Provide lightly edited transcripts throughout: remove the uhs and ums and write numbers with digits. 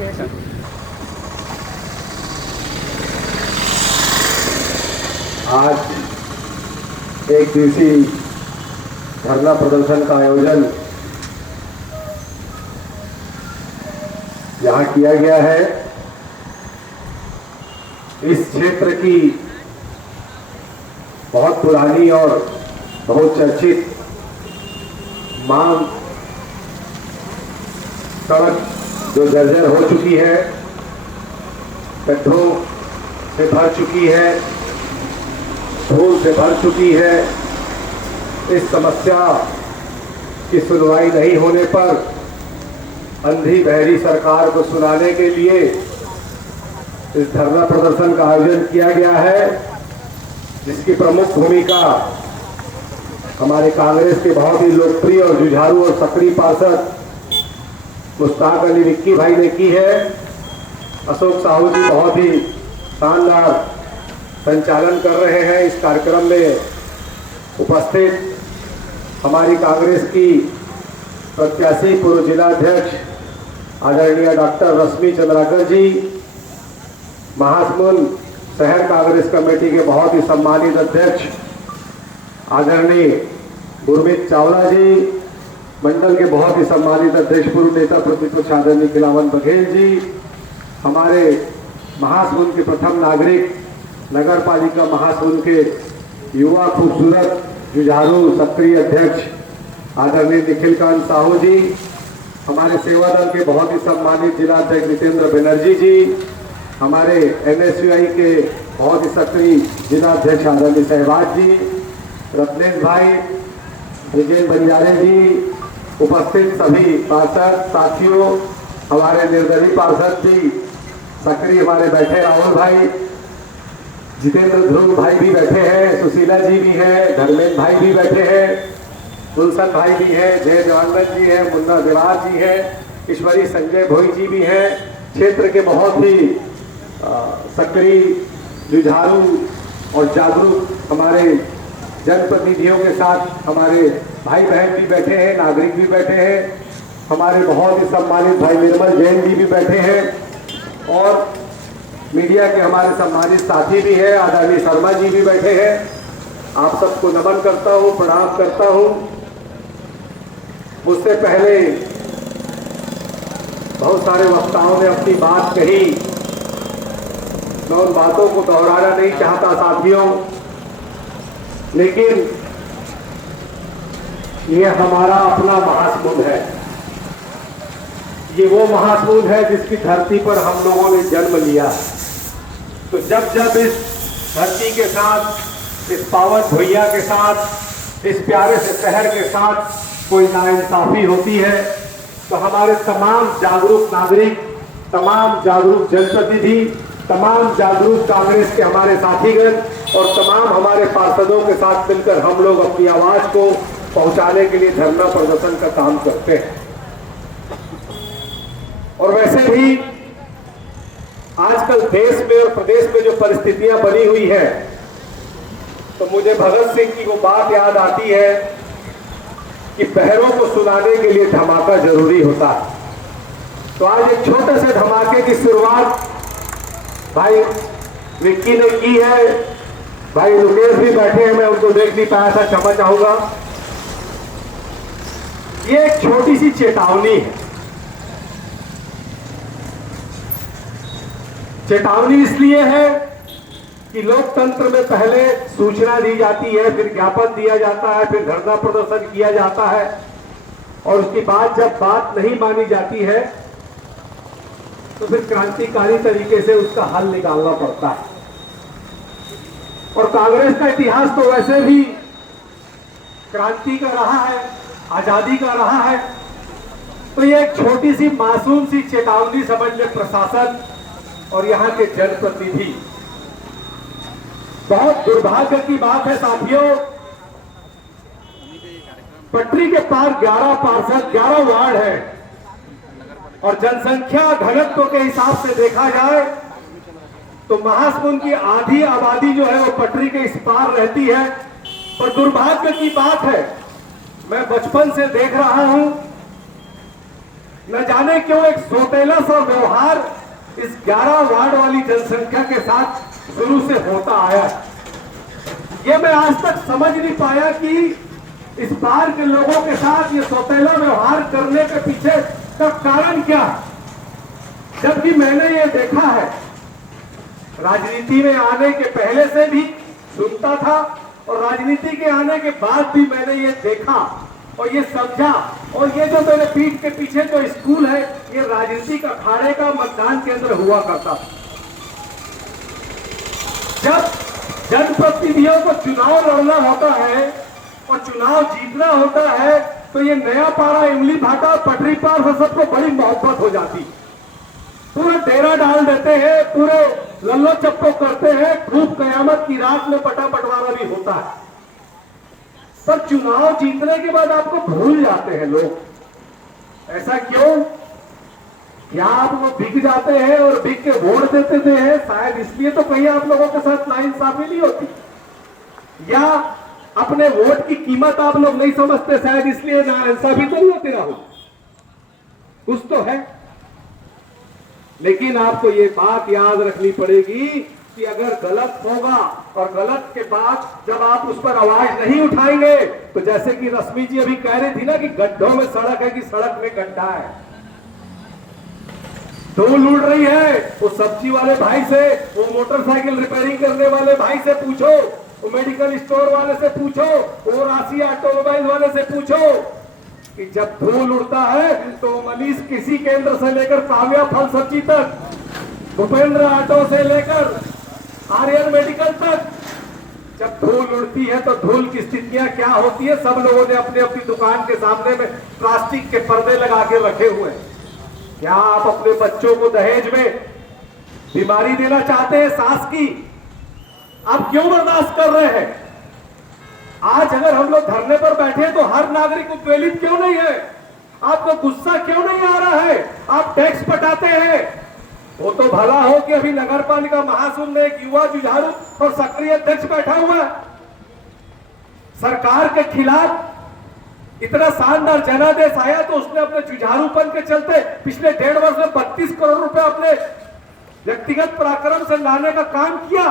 आज एक दिवसीय धरना प्रदर्शन का आयोजन यहाँ किया गया है। इस क्षेत्र की बहुत पुरानी और बहुत चर्चित मांग सड़क जो जर्जर हो चुकी है, गड्ढों से भर चुकी है, धूल से भर चुकी है, इस समस्या की सुनवाई नहीं होने पर अंधी बहरी सरकार को सुनाने के लिए इस धरना प्रदर्शन का आयोजन किया गया है, जिसकी प्रमुख भूमिका हमारे कांग्रेस के बहुत ही लोकप्रिय और जुझारू और सक्रिय पार्षद मुश्ताक अली विक्की भाई ने की है। अशोक साहू जी बहुत ही शानदार संचालन कर रहे हैं। इस कार्यक्रम में उपस्थित हमारी कांग्रेस की प्रत्याशी पूर्व जिलाध्यक्ष आदरणीय डॉक्टर रश्मि चंद्राकर जी, महासमुंद शहर कांग्रेस कमेटी के बहुत ही सम्मानित अध्यक्ष आदरणीय गुरमीत चावला जी, मंडल के बहुत ही सम्मानित अध्यक्ष पूर्व नेता प्रतिपक्ष आदरणीय खिलावन बघेल जी, हमारे महासमुंद के प्रथम नागरिक नगर पालिका महासमुंद के युवा खूबसूरत जुझारू सक्रिय अध्यक्ष आदरणीय निखिलकांत साहू जी, हमारे सेवा दल के बहुत ही सम्मानित जिलाध्यक्ष नितेंद्र बनर्जी जी, हमारे NSUI के बहुत ही सक्रिय जिलाध्यक्ष आदरणीय सहवाज जी, रत्नेश भाई, विजय बंजारे जी, उपस्थित सभी पार्षद साथियों, हमारे निर्दलीय पार्षद जी सक्रिय हमारे बैठे, राहुल भाई, जितेंद्र ध्रुव भाई भी बैठे हैं, सुशीला जी भी हैं, धर्मेंद्र भाई भी बैठे हैं, गुलशन भाई भी हैं, जय जवानंद जी हैं, मुन्ना देवार जी हैं, ईश्वरी संजय भोई जी भी हैं। क्षेत्र के बहुत ही सक्रिय जुझारू और जागरूक हमारे जनप्रतिनिधियों के साथ हमारे भाई बहन भी बैठे हैं, नागरिक भी बैठे हैं, हमारे बहुत ही सम्मानित भाई निर्मल जैन जी भी बैठे हैं और मीडिया के हमारे सम्मानित साथी भी हैं, आदरणीय शर्मा जी भी बैठे हैं। आप सबको नमन करता हूं, प्रणाम करता हूं। उससे पहले बहुत सारे वक्ताओं ने अपनी बात कही, मैं उन बातों को दोहराना नहीं चाहता साथियों, लेकिन ये हमारा अपना महासमुंद है। ये वो महासमुंद है जिसकी धरती पर हम लोगों ने जन्म लिया। तो जब जब इस धरती के साथ, इस पावन भैया के साथ, इस प्यारे से शहर के साथ कोई नाइंसाफी होती है, तो हमारे तमाम जागरूक नागरिक, तमाम जागरूक जनप्रतिनिधि, तमाम जागरूक कांग्रेस के हमारे साथीगण और तमाम हमारे पार्षदों के साथ मिलकर हम लोग अपनी आवाज को पहुंचाने के लिए धरना प्रदर्शन का काम करते हैं। और वैसे भी आजकल देश में और प्रदेश में जो परिस्थितियां बनी हुई है, तो मुझे भगत सिंह की वो बात याद आती है कि बहरों को सुनाने के लिए धमाका जरूरी होता है। तो आज एक छोटे से धमाके की शुरुआत भाई विक्की ने की है। भाई रुकेश भी बैठे हैं, मैं उनको देख नहीं पाया था, क्षमा चाहूंगा। ये एक छोटी सी चेतावनी है। चेतावनी इसलिए है कि लोकतंत्र में पहले सूचना दी जाती है, फिर ज्ञापन दिया जाता है, फिर धरना प्रदर्शन किया जाता है और उसके बाद जब बात नहीं मानी जाती है तो फिर क्रांतिकारी तरीके से उसका हल निकालना पड़ता है। और कांग्रेस का इतिहास तो वैसे भी क्रांति का रहा है, आजादी का रहा है। तो ये एक छोटी सी मासूम सी चेतावनी समझ ले प्रशासन और यहाँ के जनप्रतिनिधि। बहुत दुर्भाग्य की बात है साथियों, पटरी के पार 11 पार्षद, 11 वार्ड है और जनसंख्या घनत्व के हिसाब से देखा जाए तो महासमुंद की आधी आबादी जो है वो पटरी के इस पार रहती है। पर दुर्भाग्य की बात है, मैं बचपन से देख रहा हूं न जाने क्यों एक सौतेला सा व्यवहार इस 11 वार्ड वाली जनसंख्या के साथ शुरू से होता आया है। ये मैं आज तक समझ नहीं पाया कि इस बार के लोगों के साथ ये सौतेला व्यवहार करने के पीछे का कारण क्या है। जबकि मैंने ये देखा है, राजनीति में आने के पहले से भी सुनता था और राजनीति के आने के बाद भी मैंने ये देखा और ये समझा, और ये जो मेरे पीठ के पीछे जो स्कूल है ये राजनीति का अखाड़े का मतदान केंद्र हुआ करता। जब जनप्रतिनिधियों को चुनाव लड़ना होता है और चुनाव जीतना होता है तो ये नया पारा, इमली भाटा, पटरी पार से सबको बड़ी मोहब्बत हो जाती। पूरा डेरा डाल देते हैं, पूरे लल्लो चप्पो करते हैं, खूब कयामत की रात में पटा बंटवारा भी होता है। पर चुनाव जीतने के बाद आपको भूल जाते हैं लोग। ऐसा क्यों? क्या आप वो बिक जाते हैं और बिक के वोट देते हैं? शायद इसलिए तो कहीं आप लोगों के साथ नाइंसाफी नहीं होती, या अपने वोट की कीमत आप लोग नहीं समझते, शायद इसलिए नाइंसाफी तो नहीं होती। राहुल, कुछ तो है। लेकिन आपको ये बात याद रखनी पड़ेगी कि अगर गलत होगा और गलत के बाद जब आप उस पर आवाज नहीं उठाएंगे तो जैसे कि रश्मि जी अभी कह रही थी ना कि गड्ढों में सड़क है कि सड़क में गड्ढा है। धूल उड़ रही है, वो सब्जी वाले भाई से, वो मोटरसाइकिल रिपेयरिंग करने वाले भाई से पूछो, वो मेडिकल स्टोर वाले से पूछो, वो राशि ऑटोमोबाइल वाले से पूछो कि जब धूल उड़ता है तो मनीष कृषि केंद्र से लेकर काव्या फल सब्जी तक, भूपेंद्र ऑटो से लेकर आर्यन मेडिकल तक, जब धूल उड़ती है तो धूल की स्थितियां क्या होती है। सब लोगों ने अपनी अपनी दुकान के सामने में प्लास्टिक के पर्दे लगा के रखे हुए हैं। क्या आप अपने बच्चों को दहेज में बीमारी देना चाहते हैं सांस की? आप क्यों बर्दाश्त कर रहे हैं? आज अगर हम लोग धरने पर बैठे तो हर नागरिक उत्पीड़ित क्यों नहीं है? आपको गुस्सा क्यों नहीं आ रहा है? आप टैक्स पटाते हैं। वो तो भला हो कि अभी नगर पालिका महासुन में एक युवा जुझारू और सक्रिय अध्यक्ष बैठा हुआ है। सरकार के खिलाफ इतना शानदार जनादेश आया तो उसने अपने जुझारूपन के चलते पिछले 1.5 वर्ष में 32 करोड़ रुपए अपने व्यक्तिगत पराक्रम से लाने का काम किया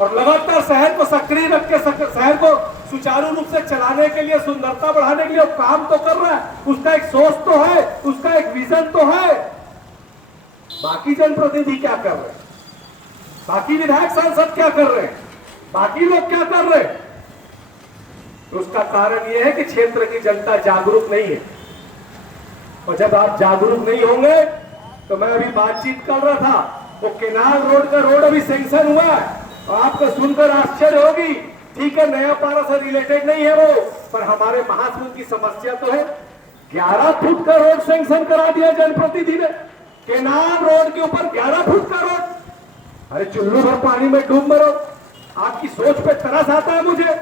और लगातार शहर को सक्रिय रख के शहर को सुचारू रूप से चलाने के लिए, सुंदरता बढ़ाने के लिए काम तो कर रहा है। उसका एक सोच तो है, उसका एक विजन तो है। बाकी जनप्रतिनिधि क्या कर रहे हैं? बाकी विधायक सांसद क्या कर रहे हैं? बाकी लोग क्या कर रहे हैं? तो उसका कारण यह है कि क्षेत्र की जनता जागरूक नहीं है। और जब आप जागरूक नहीं होंगे तो मैं अभी बातचीत कर रहा था, वो केनाल रोड का रोड अभी सैंक्शन हुआ है और आपको सुनकर आश्चर्य होगी। ठीक है, नया पारा से रिलेटेड नहीं है वो, पर हमारे महासमुंद की समस्या तो है। 11 फुट का रोड सैंक्शन करा दिया जनप्रतिनिधि ने, केनाल रोड के ऊपर 11 फुट का रोड। अरे चुल्लू भर पानी में डूब मरो। आपकी सोच पे तरस आता है मुझे।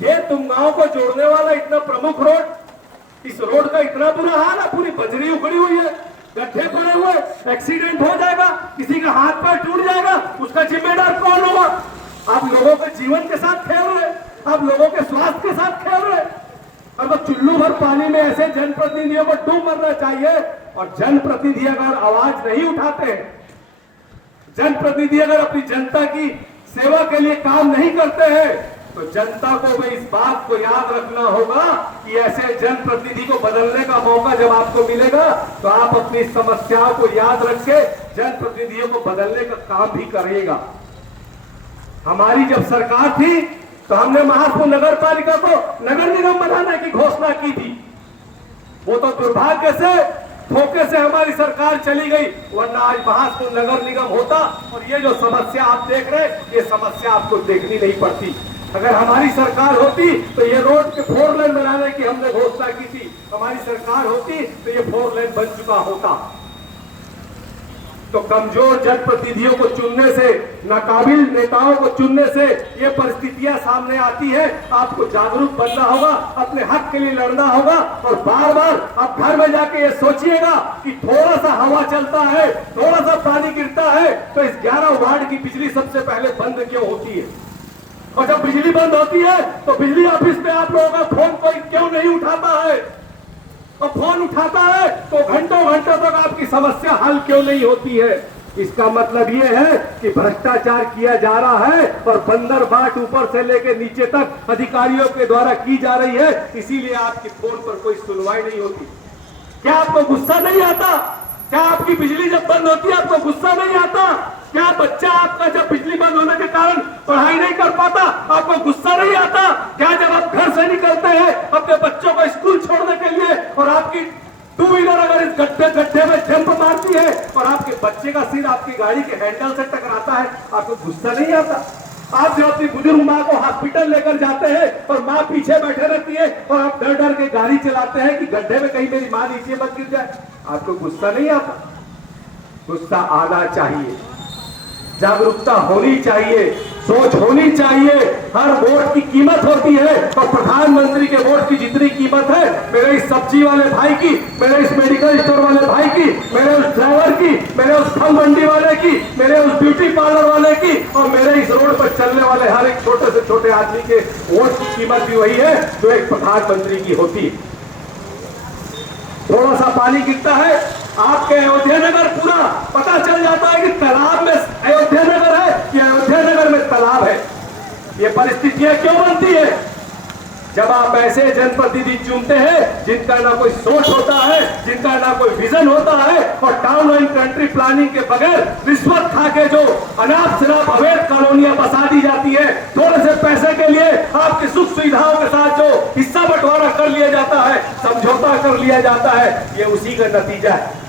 ये तुम गांव को जोड़ने वाला इतना प्रमुख रोड, इस रोड का इतना बुरा हाल है, पूरी बजरी उखड़ी हुई है, गड्ढे पड़े हुए, एक्सीडेंट हो जाएगा, किसी का हाथ पैर टूट जाएगा, उसका जिम्मेदार कौन होगा? आप लोगों के जीवन के साथ खेल रहे, आप लोगों के स्वास्थ्य के साथ खेल रहे। अब चुल्लू भर पानी में ऐसे जनप्रतिनिधियों को डूब मरना चाहिए। और जनप्रतिनिधि अगर आवाज नहीं उठाते हैं, जनप्रतिनिधि अगर अपनी जनता की सेवा के लिए काम नहीं करते हैं, तो जनता को भी इस बात को याद रखना होगा कि ऐसे जनप्रतिनिधि को बदलने का मौका जब आपको मिलेगा तो आप अपनी समस्याओं को याद रख के जनप्रतिनिधियों को बदलने का काम भी करिएगा। हमारी जब सरकार थी तो हमने महासमुंद नगर पालिका को नगर निगम बनाने की घोषणा की थी। वो तो दुर्भाग्य से, धोखे से हमारी सरकार चली गई, वरना आज महासमुंद नगर निगम होता और ये जो समस्या आप देख रहे हैं, ये समस्या आपको देखनी नहीं पड़ती। अगर हमारी सरकार होती तो ये रोड के 4 लेन बनाने की हमने घोषणा की थी, हमारी सरकार होती तो ये 4 लेन बन चुका होता। तो कमजोर जनप्रतिनिधियों को चुनने से, नाकाबिल नेताओं को चुनने से ये परिस्थितियां सामने आती है। आपको जागरूक बनना होगा, अपने हक के लिए लड़ना होगा और बार बार आप घर में जाके ये सोचिएगा कि थोड़ा सा हवा चलता है, थोड़ा सा पानी गिरता है तो इस 11 वार्ड की बिजली सबसे पहले बंद क्यों होती है? और जब बिजली बंद होती है तो बिजली ऑफिस में आप लोगों का फोन कोई क्यों नहीं उठाता है? और फोन उठाता है तो घंटों घंटों तक आपकी समस्या हल क्यों नहीं होती है? इसका मतलब यह है कि भ्रष्टाचार किया जा रहा है और बंदर बाट ऊपर से लेकर नीचे तक अधिकारियों के द्वारा की जा रही है, इसीलिए आपकी फोन पर कोई सुनवाई नहीं होती। क्या आपको गुस्सा नहीं आता? क्या आपकी बिजली जब बंद होती है आपको गुस्सा नहीं आता? क्या बच्चा आपका जब बिजली बंद होने के कारण पढ़ाई नहीं कर पाता आपको गुस्सा नहीं आता? क्या जब आप घर से निकलते हैं अपने बच्चों को स्कूल छोड़ने के लिए और आपकी टू व्हीलर अगर इस गड्ढे में जंप मारती है और आपके बच्चे का सिर आपकी गाड़ी के हैंडल से टकराता है, आपको गुस्सा नहीं आता? आप जो अपनी बुजुर्ग माँ को हॉस्पिटल लेकर जाते हैं और माँ पीछे बैठे रहती है और आप डर डर के गाड़ी चलाते हैं कि गड्ढे में कहीं मेरी माँ नीचे मत गिर जाए, आपको गुस्सा नहीं आता? गुस्सा आना चाहिए, जागरूकता होनी चाहिए, सोच होनी चाहिए। हर वोट की कीमत होती है और प्रधानमंत्री के वोट की जितनी कीमत है मेरे इस सब्जी वाले भाई की, मेरे इस मेडिकल स्टोर वाले भाई की, मेरे उस ड्राइवर की, मेरे उस फल मंडी वाले की, मेरे उस ब्यूटी पार्लर वाले की और मेरे इस रोड पर चलने वाले हर एक छोटे से छोटे आदमी के वोट की कीमत भी वही है जो एक प्रधानमंत्री की होती है। थोड़ा सा पानी गिरता है आपके अयोध्या नगर पूरा पता चल जाता है कि तालाब में अयोध्या नगर है कि अयोध्या नगर में तालाब है। ये परिस्थितियां क्यों बनती है? जब आप ऐसे जनप्रतिनिधि चुनते हैं जिनका ना कोई सोच होता है, जिनका ना कोई विजन होता है और टाउन एंड कंट्री प्लानिंग के बगैर रिश्वत खा के जो अनाप शराब अवैध कॉलोनियां बसा दी जाती है, थोड़े से पैसे के लिए आपकी सुख सुविधाओं के साथ जो हिस्सा बंटवारा कर लिया जाता है, समझौता कर लिया जाता है, ये उसी का नतीजा है।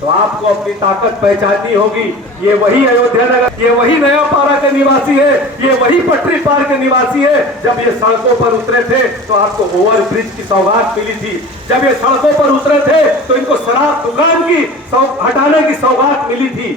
तो आपको अपनी ताकत पहचाननी होगी। ये वही अयोध्या नगर, ये वही नया पारा के निवासी है, ये वही पटरी पार के निवासी है। जब ये सड़कों पर उतरे थे तो आपको ओवर ब्रिज की सौगात मिली थी। जब ये सड़कों पर उतरे थे तो इनको शराब दुकान की हटाने की सौगात मिली थी।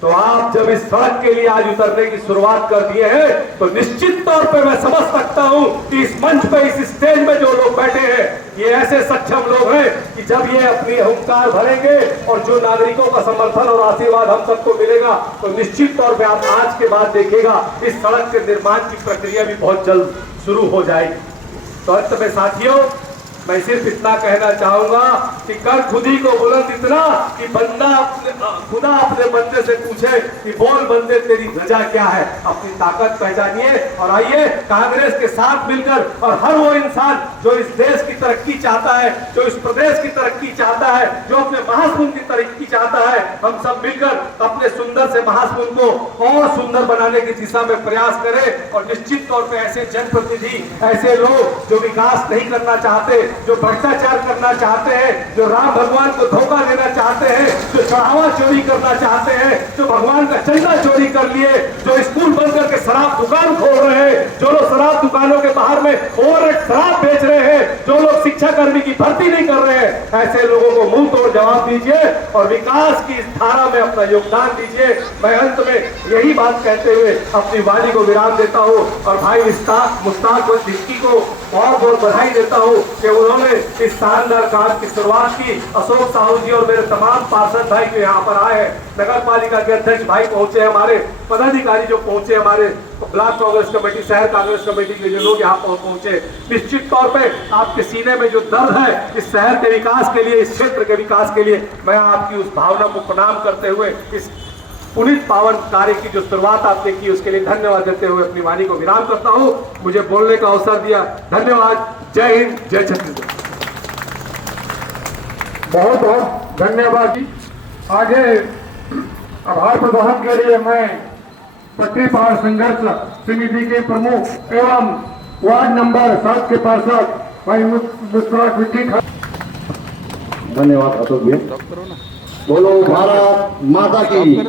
तो आप जब इस सड़क के लिए आज उतरने की शुरुआत कर दिए हैं तो निश्चित तौर पे मैं समझ सकता हूं कि इस मंच पे, इस स्टेज में जो लोग बैठे हैं ये ऐसे सक्षम लोग हैं कि जब ये अपनी अहंकार भरेंगे और जो नागरिकों का समर्थन और आशीर्वाद हम सबको मिलेगा तो निश्चित तौर पे आप आज के बाद देखिएगा इस सड़क के निर्माण की प्रक्रिया भी बहुत जल्द शुरू हो जाएगी। तो अंत में साथियों मैं सिर्फ इतना कहना चाहूंगा कि कर खुदी को बुलंद इतना कि बंदा खुदा अपने बंदे से पूछे कि बोल बंदे तेरी वजह क्या है। अपनी ताकत पहचानिए और आइए कांग्रेस के साथ मिलकर और हर वो इंसान जो इस देश की तरक्की चाहता है, जो इस प्रदेश की तरक्की चाहता है, जो अपने महासमुंद की तरक्की चाहता है, हम सब मिलकर अपने सुंदर से महासमुंद को और सुंदर बनाने की दिशा में प्रयास करें। और निश्चित तौर पर ऐसे जनप्रतिनिधि, ऐसे लोग जो विकास नहीं करना चाहते, जो भ्रष्टाचार करना चाहते हैं, जो राम भगवान को धोखा देना चाहते हैं, जो चढ़ावा चोरी करना चाहते हैं, जो भगवान का चंदा चोरी कर लिए, जो स्कूल बंद करके शराब दुकान खोल रहे हैं, जो लोग शराब दुकानों के बाहर में ओवररेट शराब बेच रहे हैं, जो लोग शिक्षा कर्मी की भर्ती नहीं कर रहे हैं, ऐसे लोगों को मुंह तोड़ जवाब दीजिए और विकास की इस धारा में अपना योगदान दीजिए। मैं अंत में यही बात कहते हुए अपनी वाणी को विराम देता हूँ और भाई मुश्ताक सिद्दीकी को बहुत बहुत बधाई देता हूँ कि उन्होंने इस शानदार काम की शुरुआत की। अशोक साहू जी और मेरे तमाम पार्षद भाई जो यहाँ पर आए हैं, नगर पालिका के अध्यक्ष भाई पहुंचे, हमारे पदाधिकारी जो पहुंचे, हमारे ब्लॉक कांग्रेस कमेटी, शहर कांग्रेस कमेटी के जो लोग यहाँ पहुंचे, निश्चित तौर पे आपके सीने में जो दर्द है इस शहर के विकास के लिए, इस क्षेत्र के विकास के लिए, मैं आपकी उस भावना को प्रणाम करते हुए इस पुनीत पावन कार्य की जो शुरुआत आपने की उसके लिए धन्यवाद देते हुए अपनी वाणी को विराम करता हूं। मुझे बोलने का अवसर दिया, धन्यवाद। जय हिंद, जय छत्तीसगढ़। बहुत बहुत धन्यवाद जी। आगे आभार प्रदर्शन के लिए मैं पटरी पहाड़ संघर्ष समिति के प्रमुख एवं वार्ड नंबर 7 के पार्षद भाई मुस्कुराहट मिट्टी। धन्यवाद अशोक जी। बोलो भारत माता की।